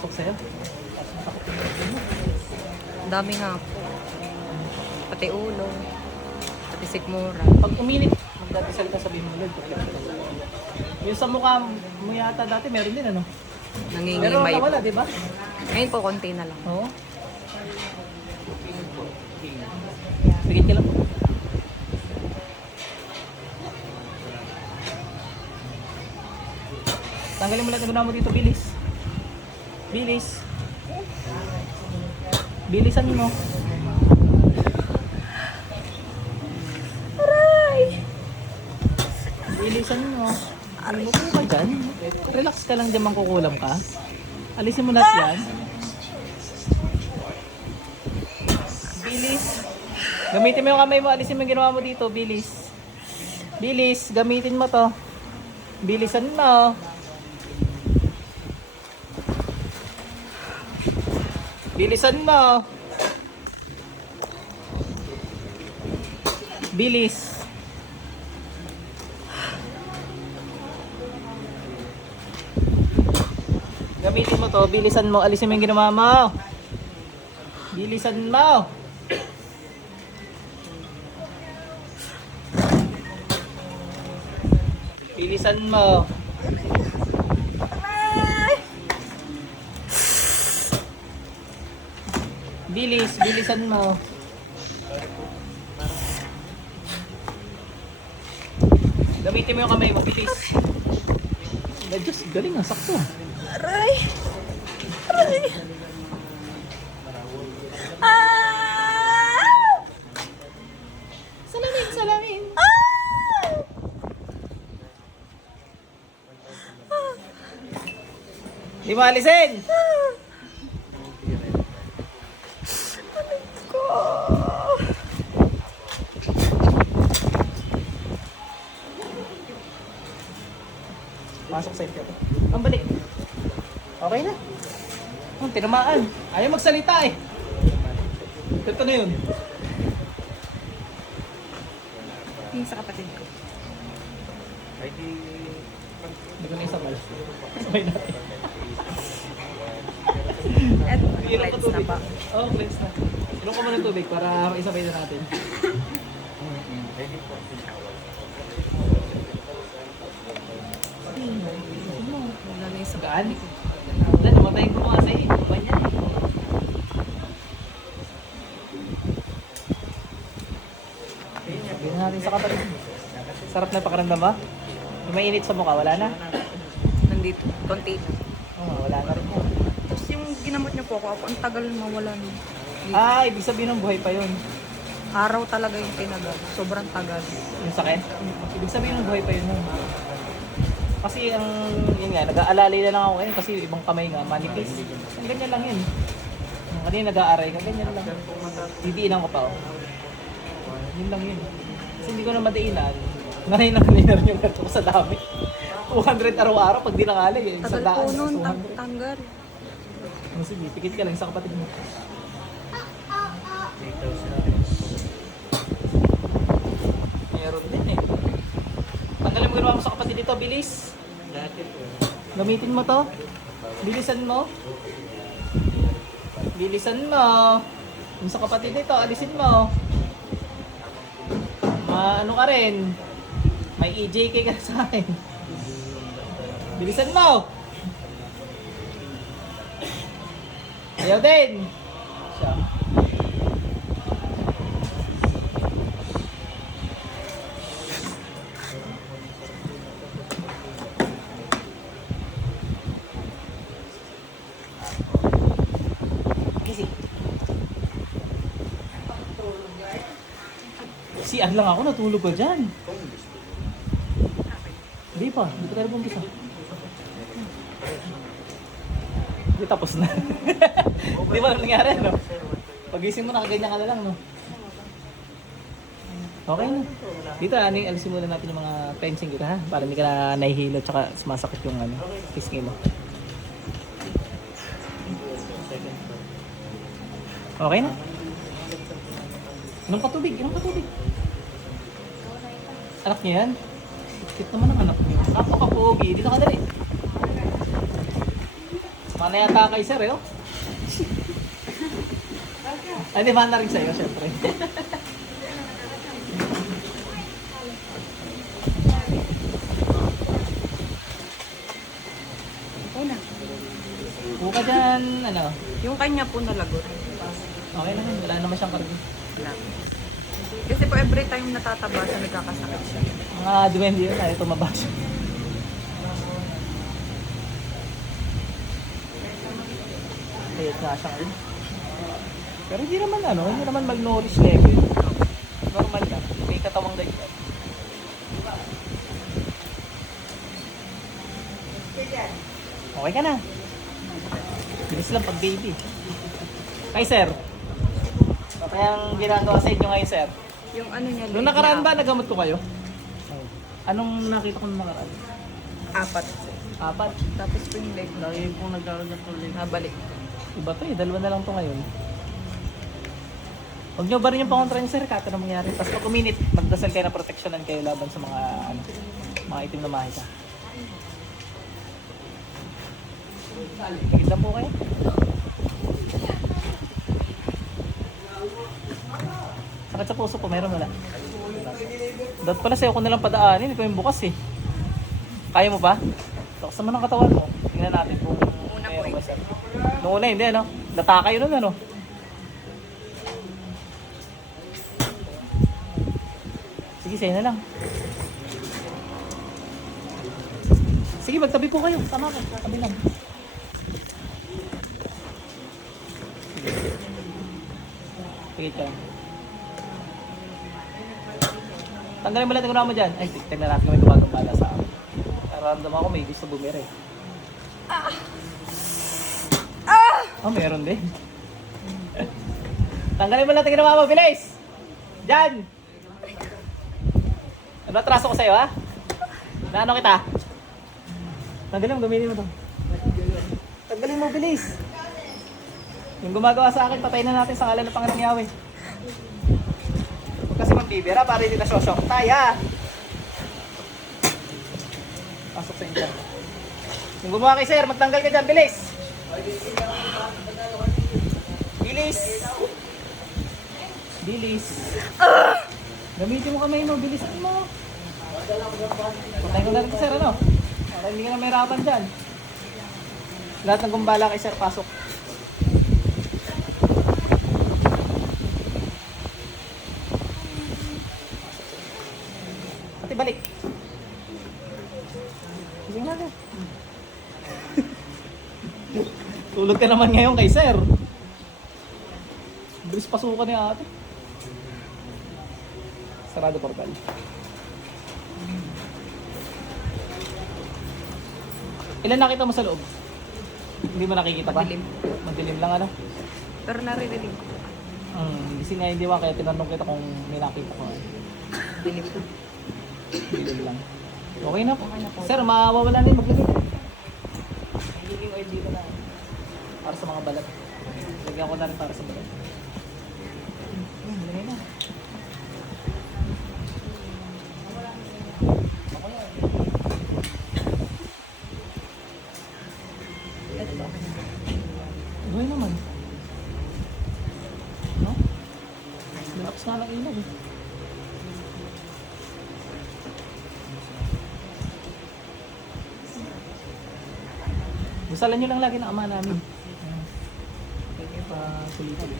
Tusok sa'yo. Ang dami nga po. Pati ulo. Pati sikmura. Pag uminit, magdadasal ka sabihin mo, Lord. Yung sa mukha mo yata dati, meron din ano? Pero Nangingimay po. nawala, di ba? Ngayon po, konti na lang. Oo. Bigyan ka lang po. Tanggalin mo lahat ng guna mo dito, bilis. Bilis. Bilisan mo. Aray! Bilisan mo. Ano ko ka dyan? Relax ka lang dyan, mangkukulam ka. Alisin mo lahat yan. Bilis. Gamitin mo yung kamay mo. Alisin mo yung ginawa mo dito. Bilis. Bilis. Gamitin mo to. Bilisan mo. Bilisan mo. Bilis. Gamitin mo to, bilisan mo, alisin mo yung ginawa mo. Bilisan mo. Bilisan mo. Bilis, bilisan mo. Gamitin mo yung kamay mo, bilis. Diyos, galing nga, sakto. Aray! Aray! Ah! Salamin, salamin. Di mo alisin. Ko. Pasok sa ito. Ang balik. Okay na. Ang tinamaan. Ayaw magsalita eh. Ito na yun. Yung sa kapatid ko. Hindi ko na isabal. Sabay natin. At Inom ka lights na tubig. pa. Oo, cleanse na. Inom ka muna ng tubig para isabay na natin. Wala na yung sa Gaan. Wala, namatayin ko mga sa'yo. Ba niya eh. Bigyan natin sa kapatid. Sarap na pakaramdam ba? Yung mainit sa mukha, wala na? nandito. Konti na. Oo, wala na rin yan. Tapos yung ginamot niyo po ako, ang tagal mawala nun. Ah, ibig sabihin ng buhay pa yun. Araw talaga yung tinagal. Sobrang tagal. Yung sakit? Ibig sabihin ng buhay pa yun. Kasi ang, yun nga, nag-aalalay na lang ako ngayon kasi yung ibang kamay nga, manipis. Ang ganyan lang yun. Yung kanina nag-aaray ka, ganyan lang. Didiinan ko pa oh. Yun lang yun. Kasi hindi ko na madiinan. Nanay na kanina rin yung gato ko sa dami. 200 araw-araw pag di nangalay eh. Sa Tagal daan, po nun, 200. tanggal. Sige, pikit ka lang sa kapatid mo. Meron din eh. Tanggalin mo ginawa mo sa kapatid dito, bilis. Gamitin mo to. Bilisan mo. Bilisan mo. Yung sa kapatid dito, alisin mo. Ano ka rin? May EJK ka sa akin. Bilisan mo. Ayaw din. Siya. Easy. Sian lang ako, natulog ka dyan. Hindi pa, hindi pa tayo bumpisa. Hindi tapos na. Hindi ba nangyari, no? Pagising mo, nakaganyan ka na lang, no? Okay na. Dito, alisin muna natin yung mga fencing dito, ha? Para hindi ka na nahihilo, tsaka sumasakit yung pisngi mo. Okay na? Inom ka tubig, inom ka tubig. Anak niya yan? Cute naman ang anak niyo. Napaka-pogi, dito ka dali. Mana yata kay sir eh, oh. Ay, di mana rin sa'yo, syempre. Okay na. Buka dyan, ano. Yung kanya po nalagot. Okay naman, wala naman siyang karga. Wala. Kasi po every time natatabasa, nagkakasakit siya. Mga duwende yun, ayaw tumabas. Kaya nga siyang yun. Pero hindi naman ano, hindi naman malnourished level. Normal lang, may katawang ganyan. Okay ka na. Bilis lang pag baby. Kay sir, kaya ang ginagawa sa inyo ngayon sir? Yung ano niya. Nung nakaraan ba, nagamot ko kayo? Anong nakita ko nung nakaraan? 4. Apat. Tapos po yung leg. Lagi pong nagkaroon ng tuloy. Nabalik. Iba to eh, dalawa na lang to ngayon. Huwag nyo ba rin yung pangontra niyo sir, kahit anong mangyari. Tapos pag uminit, magdasal kayo na proteksyonan kayo laban sa mga ano, mga itim na mahika. Higit lang po kayo. Sakit sa puso po, meron wala. Dapat pala sa'yo ko nalang padaanin, ikaw yung bukas eh. Kaya mo ba? Taksan mo ng katawan mo. Tingnan natin kung meron ba sir. Noong una hindi ano, data kayo nun ano. Sige, sa'yo na lang. Sige, magtabi po kayo. Tama ka, tabi lang. Sige ka lang. Tanggalin mo lang yung mo dyan. Ay, tignan natin kung may gumagambala sa akin. Nararamdaman ako may gusto bumire. Oh, meron din. Tanggalin mo lang tingin mo, bilis! Diyan! Ano atraso ko sa'yo, ha? Naano kita? Tanggalin mo, gamitin mo to. Tanggalin mo, bilis! Yung gumagawa sa akin, patay na natin sa ngalan ng Panginoong Yahweh. Huwag kasi magbibira para hindi na shock tayo, ha? Pasok sa inyo. Yung gumawa kay sir, magtanggal ka dyan, bilis! Bilis! Bilis! Gamitin mo kamay mo, bilisan mo! Patay ko na rin sir, ano? Para hindi ka na mahirapan dyan. Lahat ng gumbala kay sir, pasok. Pati balik. Sige nga. Tulog ka naman ngayon kay sir. Bilis pasukan ni ate. Sarado portal. Ilan nakita mo sa loob? Hindi mo nakikita ba? Madilim. Madilim lang ano? Pero naririnig ko. Kasi nga hindi kaya tinanong kita kung may nakita ko. Dilim. Dilim lang. Okay na po. Sir, mawawala na yung maglagay. Magiging oil dito na. Para sa mga balat. Lagyan ko na rin para sa balat. Lagay na. Gawin naman. No? Lalakas nga ng ilaw eh. Dasalan nyo lang lagi ng ama namin. Thank you pa sulitin.